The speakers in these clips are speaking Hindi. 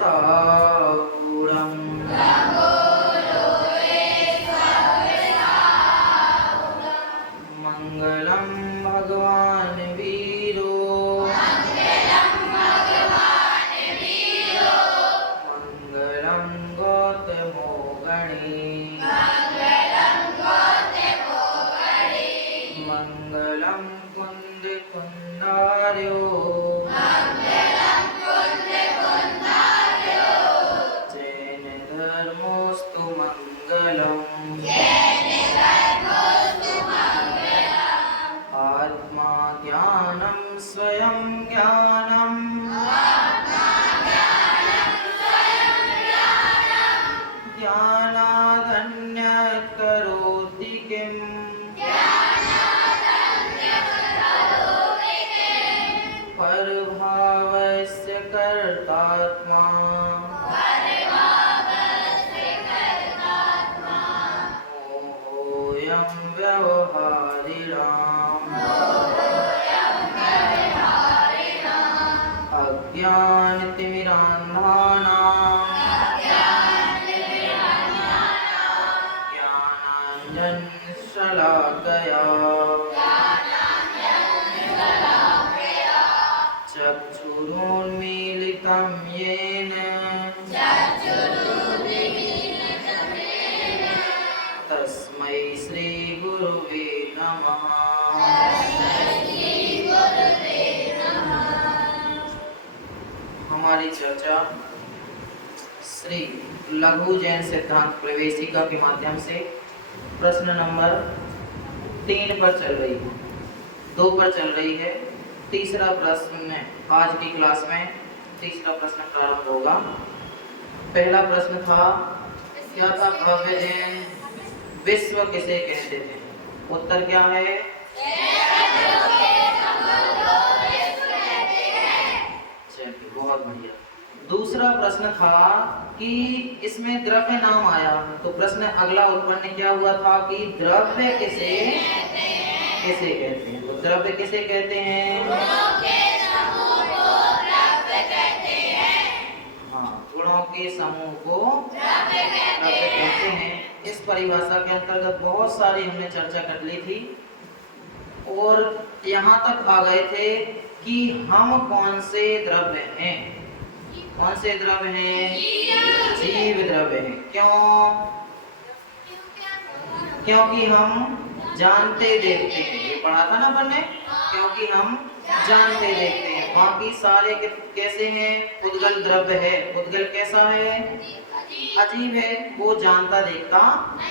सागूढम् मंगलम भगवान वीरो मंगलम गौतमो गणे मंगलम कुंद कुंदार्यो जैन धर्मोस्तु मंगलम आत्मा ज्ञानम स्वयं ज्ञानम ज्ञानादन्य करोति किम परभावस्य कर्तात्मा मोहोऽयं व्यवहारिणाम् अज्ञानतिमिरान्धानाम् ज्ञानाञ्जनशलाकया चक्षुरुन्मीलितं येन तस्मै श्रीगुरुवे नमः। हमारी चर्चा श्री लघु जैन सिद्धांत प्रवेशिका के माध्यम से प्रश्न नंबर 3 पर चल रही है, 2 पर चल रही है। तीसरा प्रश्न आज की क्लास में तीसरा प्रश्न प्रारंभ होगा। पहला प्रश्न था, क्या था भव्य जैन विश्व किसे कहते थे? उत्तर क्या है? चलिए, बहुत बढ़िया। दूसरा प्रश्न था कि इसमें द्रव्य नाम आया, तो प्रश्न अगला उत्पन्न क्या हुआ था कि द्रव्य किसे कहते हैं? तो द्रव्य किसे कहते हैं? हाँ, गुणों के समूह को द्रव्य कहते हैं। इस परिभाषा के अंतर्गत बहुत सारी हमने चर्चा कर ली थी और यहाँ तक आ गए थे कि हम कौन से द्रव्य हैं। कौन से द्रव्य हैं? जीव द्रव्य हैं। क्यों? क्योंकि हम जानते देखते हैं, ये पढ़ा था ना अपन ने, क्योंकि हम जानते देखते हैं। बाकी सारे कैसे हैं? उद्गल द्रव्य है। उद्गल कैसा है? अजीब है, वो जानता देखता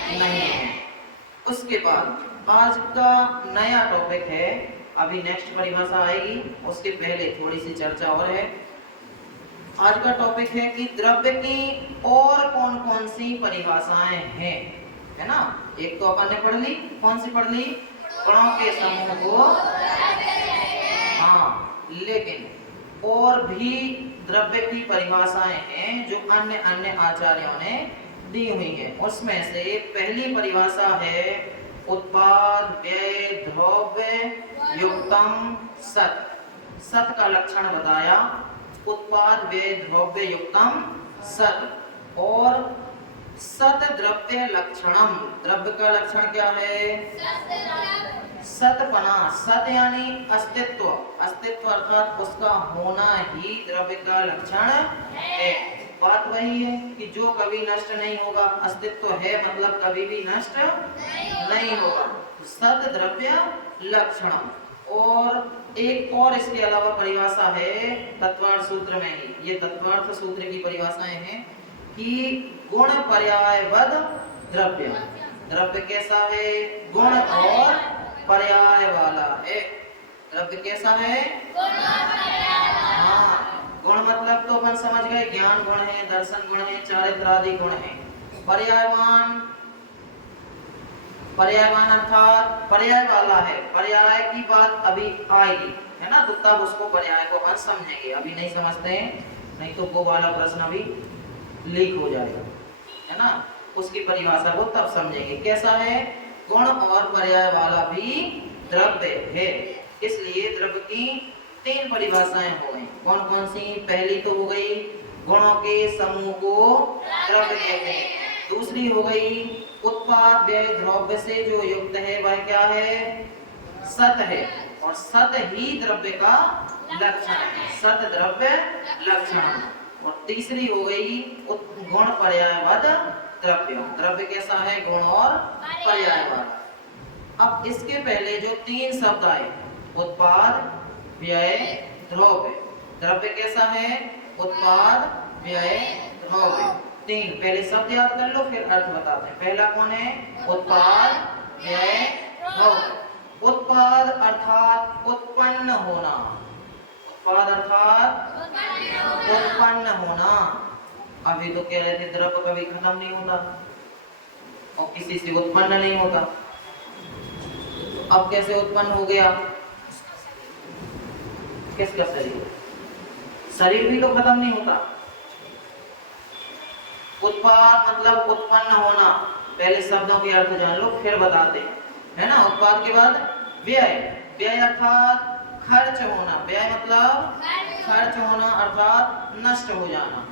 नहीं है। उसके बाद आज का नया टॉपिक है, अभी नेक्स्ट परिभाषा आएगी, उसके पहले थोड़ी सी चर्चा और है। आज का टॉपिक है कि द्रव्य की और कौन कौन सी परिभाषाएं हैं, है ना। एक तो अपन ने पढ़ ली, कौन सी पढ़ ली? गुणों के समूह को। हाँ, लेकिन और भी द्रव्य की परिभाषाएं हैं जो अन्य अन्य आचार्यों ने दी हुई है। उसमें से पहली परिभाषा है उत्पाद व्यय द्रव्य युक्तम सत। सत का लक्षण बताया, उत्पाद व्यय द्रव्य युक्तम सत। और सत द्रव्य लक्षणम, द्रव्य का लक्षण क्या है? सतपना। सत यानी अस्तित्व, अस्तित्व अर्थात उसका होना ही द्रव्य का लक्षण है। बात वही है कि जो कभी नष्ट नहीं होगा, अस्तित्व है मतलब कभी भी नष्ट नहीं होगा। सत द्रव्य लक्षणम। और एक और इसके अलावा परिभाषा है तत्वार्थ सूत्र में ही, ये तत्वार्थ सूत्र की परिभाषाएं हैं कि गुण पर्यायवद द्रव्य। द्रव्य कैसा है? गुण और पर्याय वाला है। द्रव्य कैसा है? हाँ, गुण मतलब तो अपन समझ गए, ज्ञान गुण है, दर्शन गुण है, चारित्र आदि गुण है। पर्यायवान, पर्यायवान अर्थात पर्याय वाला है। पर्याय की बात अभी आएगी, है ना, तो तब उसको पर्याय को अपन समझेंगे। अभी नहीं समझते हैं, नहीं तो वो वाला प्रश्न अभी लीक हो जाएगा, है ना। उसकी परिभाषा को तब समझेंगे। कैसा है? गुण और पर्याय वाला भी द्रव्य है। इसलिए द्रव्य की 3 परिभाषाएं हो गई। कौन कौन सी? पहली तो हो गई गुणों के समूह को द्रव्य कहते हैं। दूसरी हो गई उत्पाद व्यय द्रव्य से जो युक्त है वह क्या है? सत है, और सत ही द्रव्य का लक्षण है, सत द्रव्य लक्षण। और तीसरी हो गई गुण पर्यायवाद द्रव्य। द्रव्य कैसा है? गुण और पर्यायवाद। अब इसके पहले जो तीन शब्द आए, उत्पाद व्यय द्रव्य। द्रव्य कैसा है? उत्पाद व्यय द्रव्य। तीन पहले शब्द याद कर लो, फिर अर्थ बताते हैं। पहला कौन है? उत्पाद व्यय द्रव्य। उत्पाद अर्थात उत्पन्न होना। उत्पाद अर्थात उत्पन्न होना। अभी तो कह रहे थे द्रव्य कभी खत्म नहीं होता और किसी से उत्पन्न नहीं होता, अब कैसे उत्पन्न हो गया? किसका शरीर? शरीर भी तो खत्म नहीं होता। उत्पाद मतलब उत्पन्न होना। पहले शब्दों के अर्थ जान लो, फिर बताते हैं, है ना। उत्पाद के बाद व्यय। व्यय अर्थात खर्च होना। व्यय मतलब खर्च होना अर्थात नष्ट हो जाना।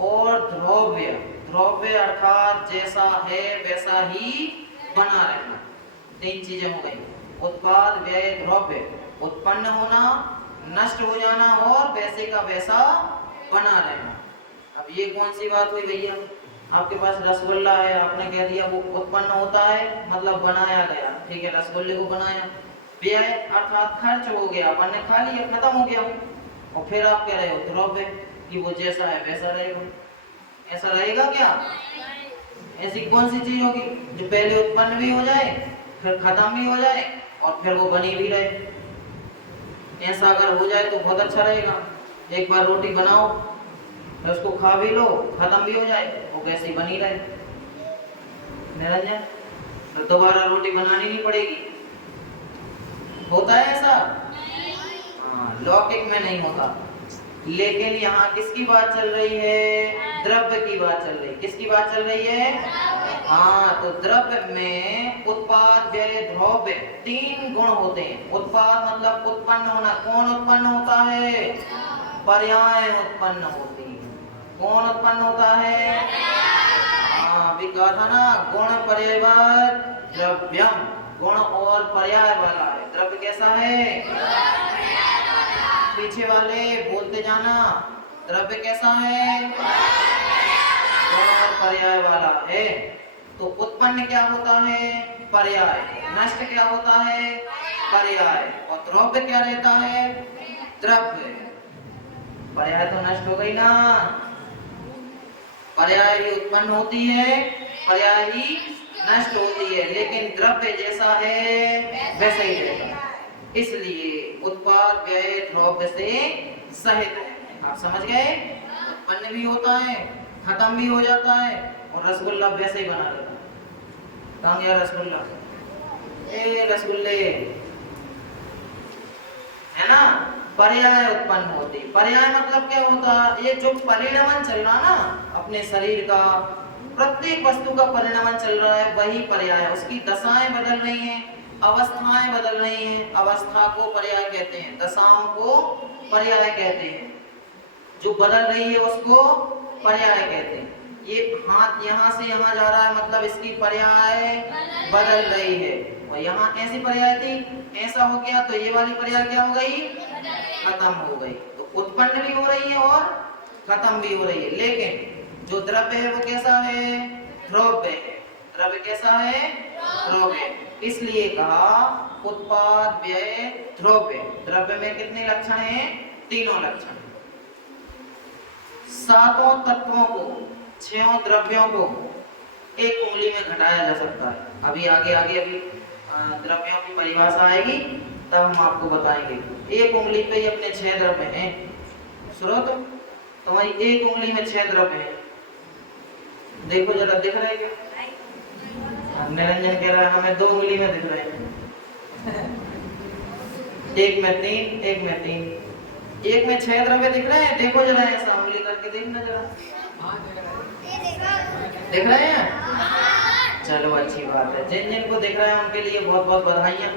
और द्रव्य, द्रव्य अर्थात जैसा है वैसा ही बना रहना। तीन चीजें हो गई, उत्पाद व्यय द्रव्य। उत्पन्न होना, नष्ट हो जाना और वैसे का वैसा बना रहना। अब ये कौन सी बात हुई भैया? आपके पास रसगुल्ला है, आपने कह दिया वो उत्पन्न होता है मतलब बनाया गया, ठीक है, रसगुल्ले को बनाया। व्यय अर्थात खर्च हो गया, अपन ने खा लिया, खत्म हो गया। और फिर आप कह रहे हो द्रव्य कि वो जैसा है वैसा रहेगा। ऐसा रहेगा क्या? ऐसी कौन सी चीज होगी जो पहले उत्पन्न भी हो जाए, फिर खत्म भी हो जाए और फिर वो बनी भी रहे? ऐसा अगर हो जाए तो बहुत अच्छा रहेगा। एक बार रोटी बनाओ, फिर उसको खा भी लो, खत्म भी हो जाए, वो वैसी बनी रहे। निरंजन, तो दोबारा रोटी बनानी नहीं पड़ेगी। होता है ऐसा? लौकिक में नहीं होता। लेकिन यहाँ किसकी बात चल रही है? द्रव्य की बात चल रही है। किसकी बात चल रही है? हाँ, तो द्रव्य में उत्पाद व्यय द्रव्य तीन गुण होते हैं। उत्पाद मतलब उत्पन्न होना। कौन उत्पन्न होता है? पर्याय उत्पन्न होती है। कौन उत्पन्न होता है? हाँ, अभी कहा था ना, गुण पर्यायवाद द्रव्यम। गुण और पर्याय वाला है। द्रव्य कैसा है? पीछे वाले बोलते जाना, द्रव्य कैसा है? गुण और पर्याय वाला है। तो उत्पन्न क्या होता है? पर्याय। नष्ट क्या होता है? पर्याय। और द्रव्य क्या रहता है? द्रव्य। पर्याय तो नष्ट हो गई ना, पर्याय ही उत्पन्न होती है, पर्याय ही नष्ट होती है, लेकिन द्रव्य जैसा है वैसा ही रहेगा। इसलिए उत्पाद व्यय द्रव्य से सहित है। आप समझ गए? उत्पन्न भी होता है, खत्म भी हो जाता है, और रसगुल्ला वैसे ही बना रहता है। कहाँ गया रसगुल्ला? रसगुल्ले, है ना। पर्याय उत्पन्न होती। पर्याय मतलब क्या होता? ये जो परिणमन चल रहा ना अपने शरीर का, प्रत्येक वस्तु का परिणमन चल रहा है, वही पर्याय। उसकी दशाएं बदल रही हैं, अवस्थाएं बदल रही हैं। अवस्था को पर्याय कहते हैं, दशाओं को पर्याय कहते हैं। जो बदल रही है उसको पर्याय कहते हैं। ये हाथ यहाँ से यहाँ जा रहा है, मतलब इसकी पर्याय बदल रही है। और यहाँ ऐसी पर्याय थी, ऐसा हो गया, तो ये वाली पर्याय क्या हो गई? खत्म हो गई। तो उत्पन्न भी हो रही है और खत्म भी हो रही है। लेकिन जो द्रव्य है वो कैसा है? द्रव्य है। द्रव्य कैसा है? द्रव्य। इसलिए कहा उत्पाद व्यय द्रव्य। द्रव्य में कितने लक्षण हैं? तीनों लक्षण। सातों तत्वों को, छहों द्रव्यों को एक उंगली में घटाया जा सकता है। अभी आगे आगे अभी द्रव्यों की परिभाषा आएगी, तब हम आपको बताएंगे। एक उंगली पे ही अपने 6 द्रव्य हैं। स्रोत तुम्हारी एक उंगली में 6 द्रव्य हैं। देखो जरा, दिख रहा है क्या? निरंजन कह रहा है हमें 2 उंगली में दिख रहे हैं। एक में 3, एक में 3, एक में 6 द्रव्य दिख रहे हैं। देखो जरा, ऐसा उंगली करके देखना जरा। दिख रहे हैं? चलो अच्छी बात है। जिन जिन को दिख रहा है उनके लिए बहुत बहुत बधाइयाँ।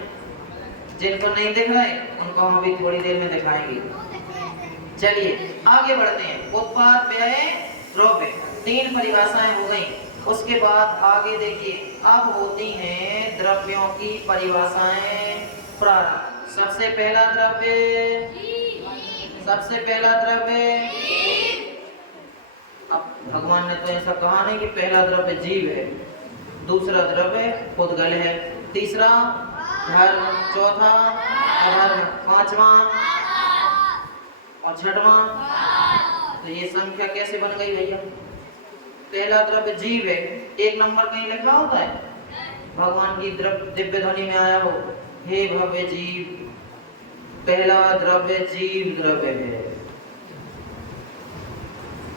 जिनको नहीं दिख रहे उनको हम अभी थोड़ी देर में दिखाएंगे। चलिए आगे बढ़ते हैं। उत्पाद, व्यय, द्रव्य, 3 परिभाषाएं हो गई। उसके बाद आगे देखिए, अब होती हैं द्रव्यों की परिभाषाएं। प्रारंभ, सबसे पहला द्रव्य, अब भगवान ने तो ऐसा कहा नहीं कि पहला द्रव्य जीव है, दूसरा द्रव्य पुद्गल है, तीसरा धर्म, चौथा अधर्म, पांचवा और छठवां। तो ये संख्या कैसे बन गई भैया? पहला द्रव्य जीव है, 1 नंबर कहीं लिखा होता है? भगवान की दिव्य ध्वनि में आया हो, हे भव्य जीव, पहला द्रव्य जीव द्रव्य है।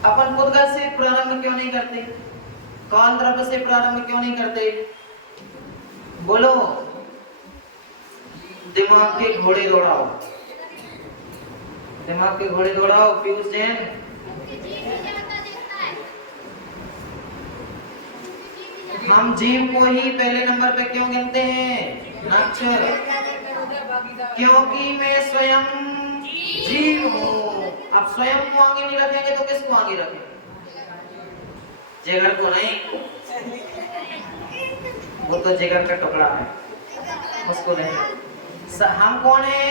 अपन पुद्गल से प्रारंभ क्यों नहीं करते? काल द्रव्य से प्रारंभ क्यों नहीं करते? बोलो, दिमाग के घोड़े दौड़ाओ, दिमाग के घोड़े दौड़ाओ। पीयूष जैन, हम जीव को ही पहले नंबर पे क्यों गिनते हैं? नक्षर, क्योंकि मैं स्वयं जीव हूँ। अब स्वयं को आगे नहीं रखेंगे तो किसको आगे रखेंगे? जिगर को नहीं, वो तो जिगर का टुकड़ा है, उसको नहीं। हम कौन है?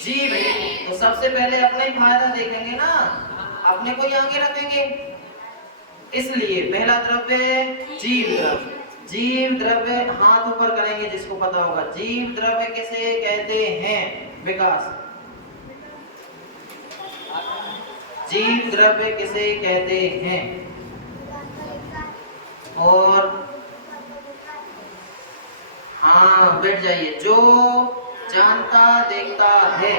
जीव है। तो सबसे पहले अपने फायदा देखेंगे ना, अपने को ही आगे रखेंगे। इसलिए पहला द्रव्य जीव द्रव्य। जीव द्रव्य हाथ ऊपर करेंगे जिसको पता होगा। जीव द्रव्य किसे कहते हैं? विकास, जीव द्रव्य किसे कहते हैं? और हाँ, बैठ जाइए। जो जानता देखता है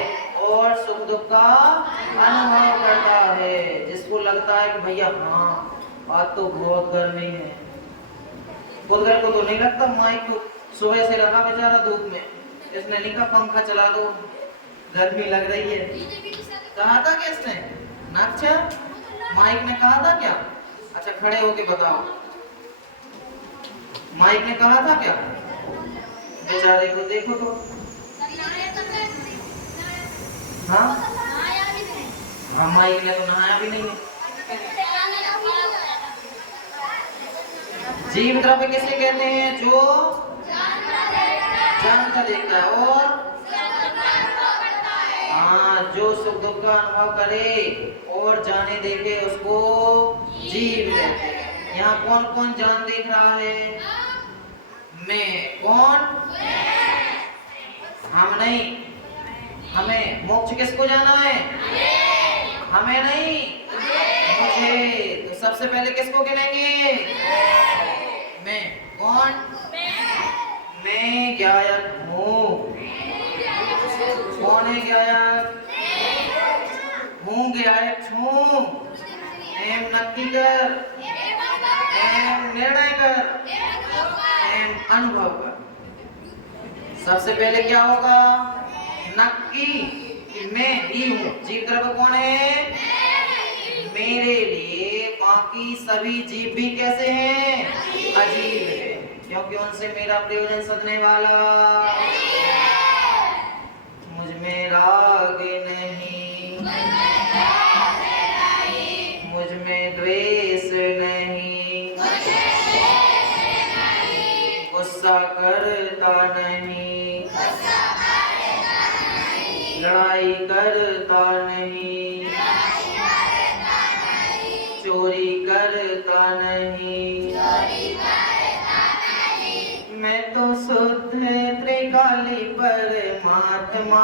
और सुख दुख का अनुभव करता है, जिसको लगता है कि भैया हाँ आज तो बहुत गर्मी है। पुद्गल को तो नहीं लगता, माइक को सुबह से रखा बेचारा धूप में, इसने नहीं कहा पंखा चला दो, गर्मी लग रही है। कहा था क्या इसने? नक्षर, माइक ने कहा था क्या? अच्छा खड़े होके बताओ, माइक ने कहा था क्या? बेचारे को देखो तो। हाँ हाँ, माइक ने तो नहाया भी नहीं है। जीव द्रव्य किसे कहते हैं? जो जानता देखता है और हाँ, जो सुख दुख का अनुभव करे और जाने देखे उसको जीव कहते हैं। यहाँ कौन कौन जान देख रहा है? मैं। कौन? हम नहीं। हमें मोक्ष किसको जाना है? हमें नहीं, मुझे। तो सबसे पहले किसको गिनेंगे? मैं। कौन? मैं ज्ञायक हूँ। कौन है ज्ञायक? हूँ ज्ञायक हूँ। एम नक्की कर, एम निर्णय कर, एम अनुभव कर। सबसे पहले क्या होगा? नक्की कि मैं ही हूँ। जीव द्रव्य कौन है? मेरे लिए। बाकी सभी जीव भी कैसे हैं? अजीब है, क्योंकि उनसे मेरा प्रयोजन सदने वाला मुझ में राग नहीं, मुझ में द्वेष नहीं, गुस्सा करता नहीं, लड़ाई करता नहीं, चोरी करता नहीं, मैं तो शुद्ध त्रिकाली परमात्मा।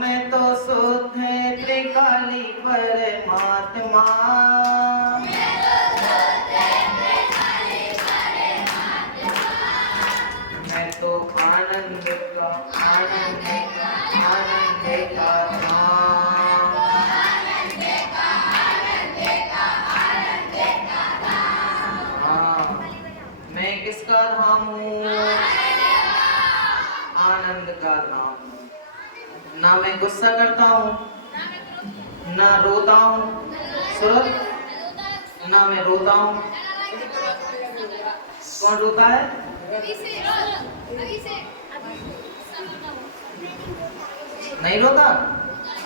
मैं तो शुद्ध त्रिकाली परमात्मा। मैं तो आनंद का मैं किसका धाम हूँ? आनंद का धाम। ना मैं गुस्सा करता हूँ, ना रोता हूँ, ना मैं रोता हूँ। कौन रोता है? नहीं रोता?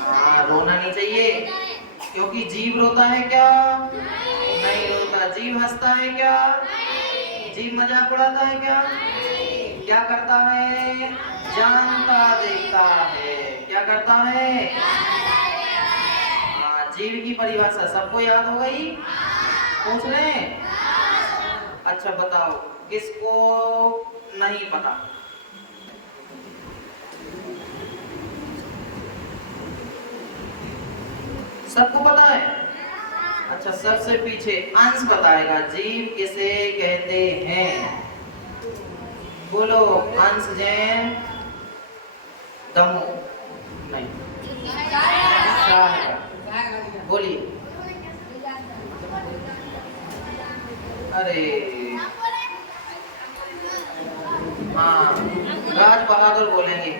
हाँ, रोना नहीं चाहिए, क्योंकि जीव रोता है क्या? नहीं रोता। जीव हंसता है क्या? जीव मजाक उड़ाता है क्या? क्या करता है? जानता देखता है। क्या करता है? हाँ, जीव की परिभाषा सबको याद हो गई? पूछ रहे हैं? अच्छा बताओ, किसको नहीं पता? सबको पता है? अच्छा, सबसे पीछे अंश बताएगा जीव किसे कहते हैं। बोलो, अंश जैन, दमो नहीं, बोलिए। अरे हाँ, राज बहादुर बोलेंगे।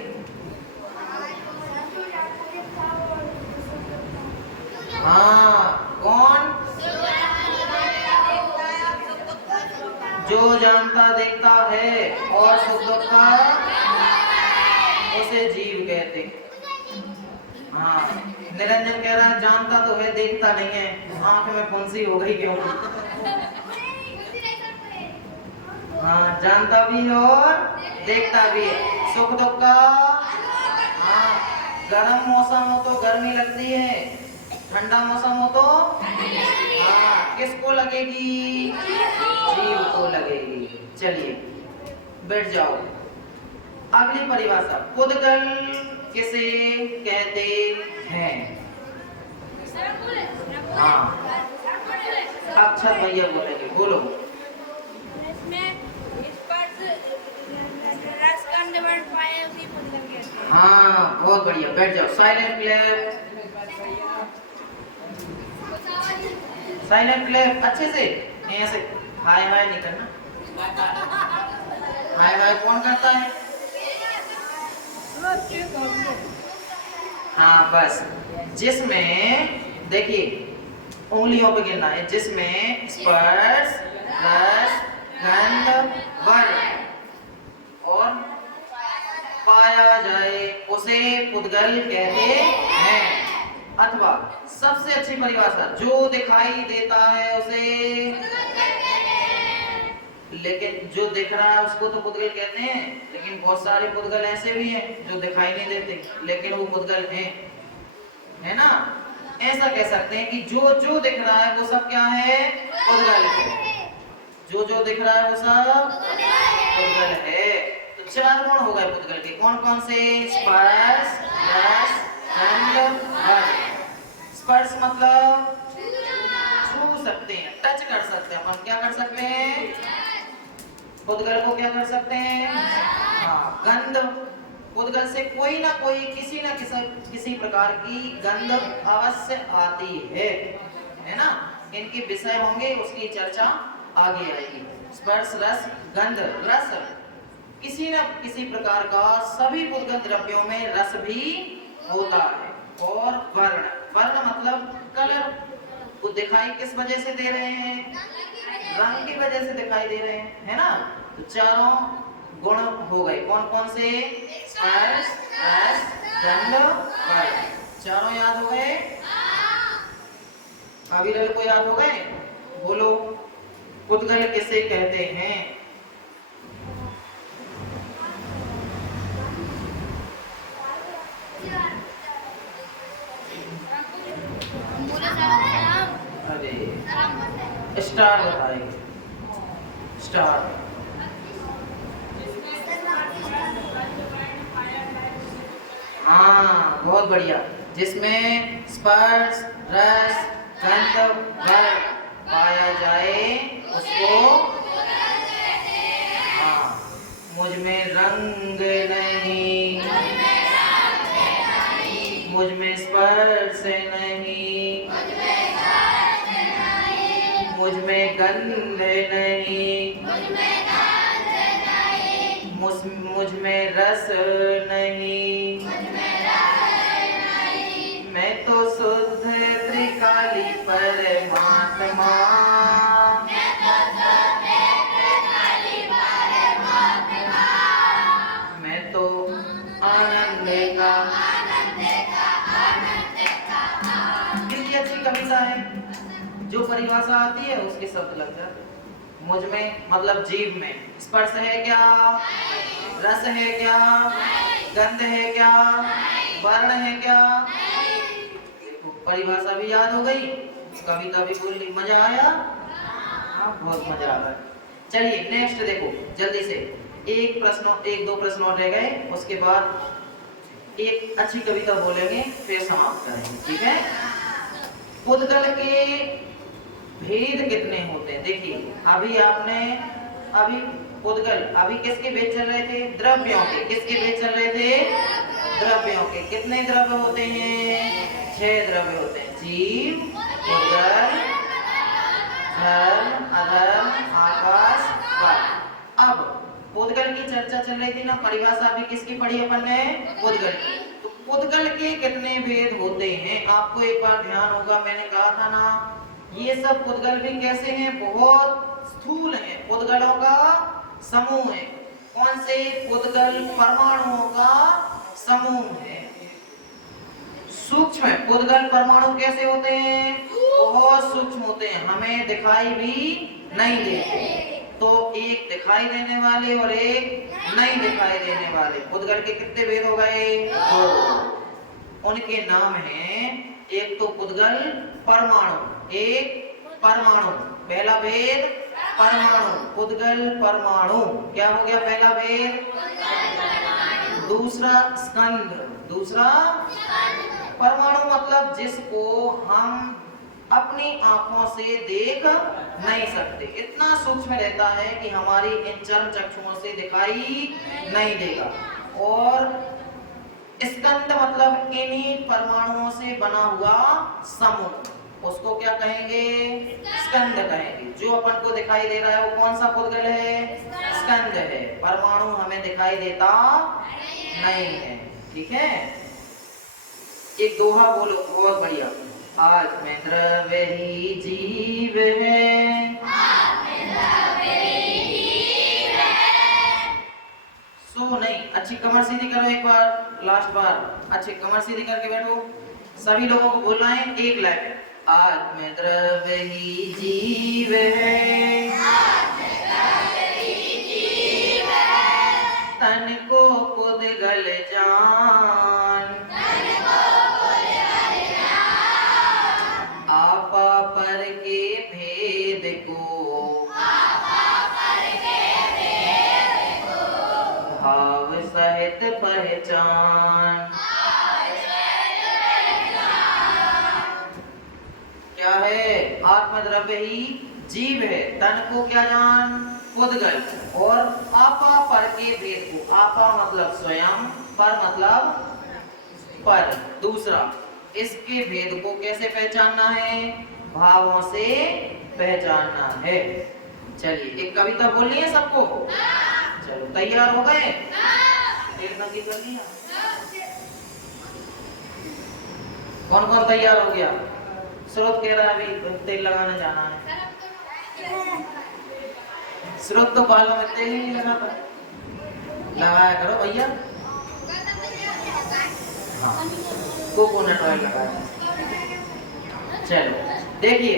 हाँ, कौन? जो जानता देखता है और सुख दुख का उसे जीव कहते। हाँ, निरंजन कह रहा है जानता तो है देखता नहीं है, आंख में फुंसी हो गई क्यों? हाँ, जानता भी है और देखता भी है, सुख दुख का। हाँ, गर्म मौसम हो तो गर्मी लगती है, ठंडा मौसम हो तो हाँ, किसको लगेगी? जीव को लगेगी। चलिए बैठ जाओ। अगली परिभाषा, पुद्गल किसे कहते हैं? हाँ, अक्षर भैया बोलेंगे, बोलो। हाँ, बहुत बढ़िया, बैठ जाओ। साइलेंट क्लैप, साइलेंट क्लैप अच्छे से, ऐसे हाय हाय नहीं करना। हाय हाय कौन करता है? हाँ बस, जिसमें देखिए उंगलियों पे गिनना है, जिसमें स्पर्श, रस, गंध, वर्ण और पाया जाए उसे पुद्गल कहते हैं। अथवा सबसे अच्छी परिभाषा, जो दिखाई देता है उसे, लेकिन जो दिख रहा है उसको तो पुद्गल कहते हैं, लेकिन बहुत सारे पुद्गल ऐसे भी हैं जो दिखाई नहीं देते लेकिन वो पुद्गल हैं, है ना? ऐसा कह सकते हैं कि जो जो दिख रहा है वो सब क्या है? पुद्गल है। जो जो दिख रहा है वो सब पुद्गल है। तो 4 गुण हो गए पुद्गल के, कौन कौन से? स्पर्श, रस, गंध, वर्ण। स्पर्श मतलब छू सकते हैं, टच कर सकते हैं, अपन क्या कर सकते हैं? पुद्गल को क्या कर सकते हैं? हाँ, गंध, पुद्गल से कोई ना कोई किसी ना किसी प्रकार की गंध अवश्य आती है ना? इनके विषय होंगे, उसकी चर्चा आगे आएगी। स्पर्श, रस, गंध। रस किसी न किसी प्रकार का, सभी पुद्गल द्रव्यों में रस भी होता है। और वर्ण, वर्ण मतलब कलर, वो दिखाई किस वजह से दे रहे हैं? रंग की वजह से दिखाई दे रहे हैं, है ना? तो चारों गुण हो गए, कौन कौन से? स्पर्श, रस, गंध, वर्ण। चारों याद हो गए? अविरल को याद हो गए? बोलो, पुद्गल किसे कहते हैं? अरे स्टार बताइए, स्टार। हाँ बहुत बढ़िया, जिसमें स्पर्श, रस, गंध, वर्ण पाया जाए उसको। हाँ, मुझ में रंग नहीं, मुझ में स्पर्श नहीं, मुझ में गंध नहीं, मुझ में रस नहीं, मैं तो शुद्ध त्रिकाली परमात्मा, मैं तो आनंद का जो परिभाषा आती है उसके शब्द लग जाते हैं। मुझ में मतलब जीव में स्पर्श है क्या, रस है क्या, गंध है क्या, वर्ण है क्या, देखो परिभाषा भी याद हो गई, कविता भी बोल ली, मजा आया? हाँ बहुत मजा आ रहा है। चलिए नेक्स्ट देखो जल्दी से, एक दो प्रश्न और रह गए, उसके बाद एक अच्छी कविता बोलेंगे फिर समाप्त करेंगे, ठीक है? पुद्गल के भेद कितने होते हैं? देखिए अभी पुद्गल अभी किसके भेद चल रहे थे? द्रव्यों के। किसके भेद चल रहे थे? द्रव्यों के। कितने द्रव्य होते हैं? 6 द्रव्य होते हैं। जीव, पुद्गल, जल, अधर, आकाश, वायु। अब पुद्गल की चर्चा चल रही थी ना, परिभाषा भी किसकी पढ़ी अपन ने? पुद्गल की। तो पुद्गल के कितने भेद होते हैं? आपको एक बार ध्यान होगा, मैंने कहा था ना ये सब पुद्गल भी कैसे हैं? बहुत स्थूल हैं, पुद्गलों का समूह है। कौन से? पुद्गल परमाणुओं का समूह है। सूक्ष्म पुद्गल परमाणु कैसे होते हैं? बहुत सूक्ष्म होते हैं, हमें दिखाई भी नहीं देते। तो एक दिखाई देने वाले और एक नहीं दिखाई देने वाले पुद्गल के कितने भेद हो गए? 2। उनके नाम हैं, एक तो पुद्गल परमाणु, एक परमाणु। पहला भेद परमाणु, पुद्गल परमाणु। क्या हो गया पहला भेद? दूसरा स्कंद। दूसरा परमाणु मतलब जिसको हम अपनी आंखों से देख नहीं सकते, इतना सूक्ष्म रहता है कि हमारी इन चर्म चक्षुओं से दिखाई नहीं देगा। और स्कंद मतलब इन्हीं परमाणुओं से बना हुआ समूह, उसको क्या कहेंगे? स्कंद कहेंगे। जो अपन को दिखाई दे रहा है वो कौन सा पुद्गल है? स्कंद है। परमाणु हमें दिखाई देता नहीं है, ठीक है? एक दोहा बोलो बहुत बढ़िया। आत्म द्रव्य ही जीव है, सो नहीं। अच्छी कमर सीधी करो एक बार, लास्ट बार अच्छी कमर सीधी करके बैठो। सभी लोगों को बोलना है एक लाइन, आत्म द्रव्य ही जीव है, तन को पुद्गल जान, आपा पर के भेद को, भाव सहित पहचान। क्या है? आत्मद्रव्य ही जीव है, तन को क्या जान? पुद्गल। और आपा पर के भेद को, आपा मतलब स्वयं, पर मतलब पर दूसरा, इसके भेद को कैसे पहचानना है? भावों से पहचानना है। चलिए एक कविता बोलनी है सबको? चलो तैयार हो गए? तेल नदी कर लिया? कौन कौन तैयार हो गया? स्रोत कह रहा है अभी तेल लगाने जाना है। स्रोत तो बालों में तेल ही नहीं लगाता, लगाया करो भैया। हाँ कोकोनट ऑयल लगाया। चलो देखिए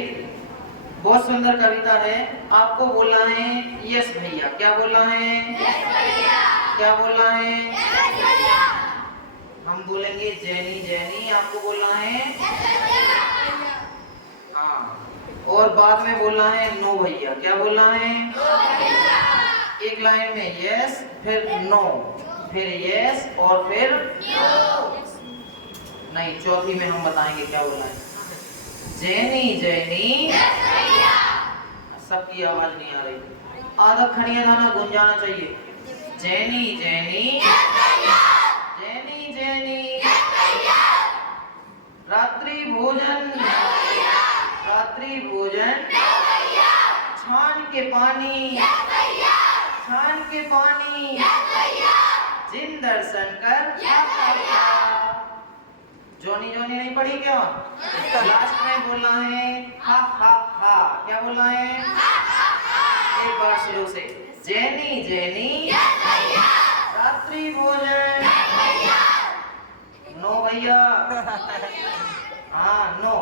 बहुत सुंदर कविता है, आपको बोलना है यस भैया। क्या बोलना है? यस भैया। क्या बोलना है? यस भैया। हम बोलेंगे जैनी जैनी, आपको बोलना है यस भैया। हाँ और बाद में बोलना है नो भैया। क्या बोलना है? नो भैया। एक लाइन में यस फिर नो फिर यस और फिर नो। नहीं चौथी में हम बताएंगे क्या बोलना है। जैनी जैनी, सबकी आवाज नहीं आ रही, आधा खड़िया गाना गुंजाना चाहिए। जैनी जैनी, जैनी जैनी, रात्रि भोजन, रात्रि भोजन, छान के पानी, छान के पानी, जिन दर्शन कर। जोनी जोनी नहीं पढ़ी क्या? लास्ट में बोलना है हा हा हा। क्या बोलना है? एक बार शुरू से, जैनी जैनी, रात्रि भोजन, नो भैया। हाँ नो।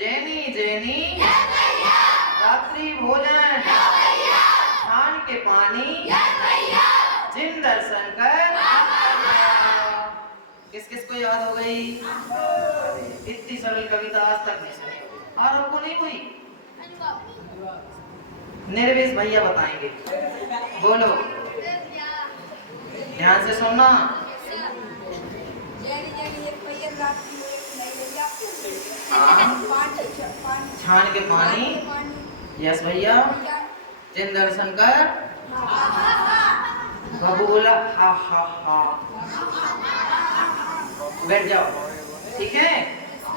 जैनी जैनी रात्रि भोजन छान के पानी जिन दर्शन कर। किस किस को याद हो गई? इतनी सरल कविता आज तक नहीं सुनी और आपको नहीं हुई? निर्वेश भैया बताएंगे, बोलो ध्यान से सुनना। छान के पानी, यस भैया। जिन दर्शन कर, बाबू बोला हा हा हा। बैठ जाओ, ठीक है।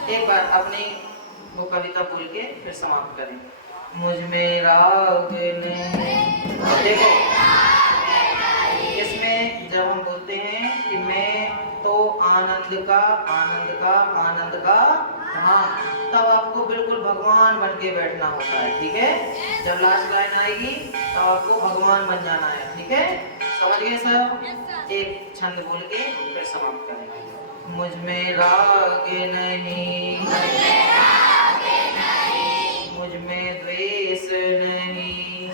एक बार अपनी वो कविता बोल के फिर समाप्त करें। मुझ में राग नहीं। देखो इसमें जब हम बोलते हैं कि मैं तो आनंद का हाँ, तब आपको बिल्कुल भगवान बन के बैठना होता है, ठीक है। जब लास्ट लाइन आएगी तब आपको भगवान बन जाना है, ठीक है। समझ गए सब? एक छंद बोल के फिर समाप्त करेंगे। मुझ में राग नहीं, मुझ में द्वेष नहीं,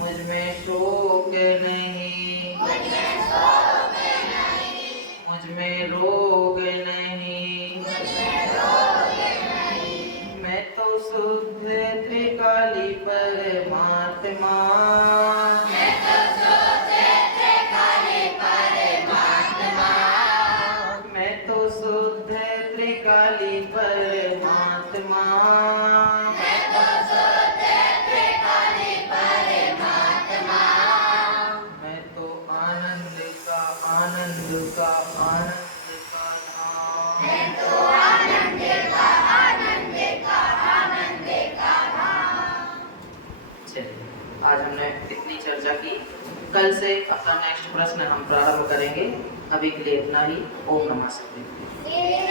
मुझ में शोक नहीं, मुझ में रोग नहीं, मैं तो शुद्ध त्रिकाली परमात्मा, मैं तो शुद्ध त्रिकाली परमात्मा, मैं तो आनंद का चलिए, आज हमने इतनी चर्चा की। कल से अपना नेक्स्ट प्रश्न हम प्रारंभ करेंगे। अभी के लिए इतना ही। ओम नमः शिवाय।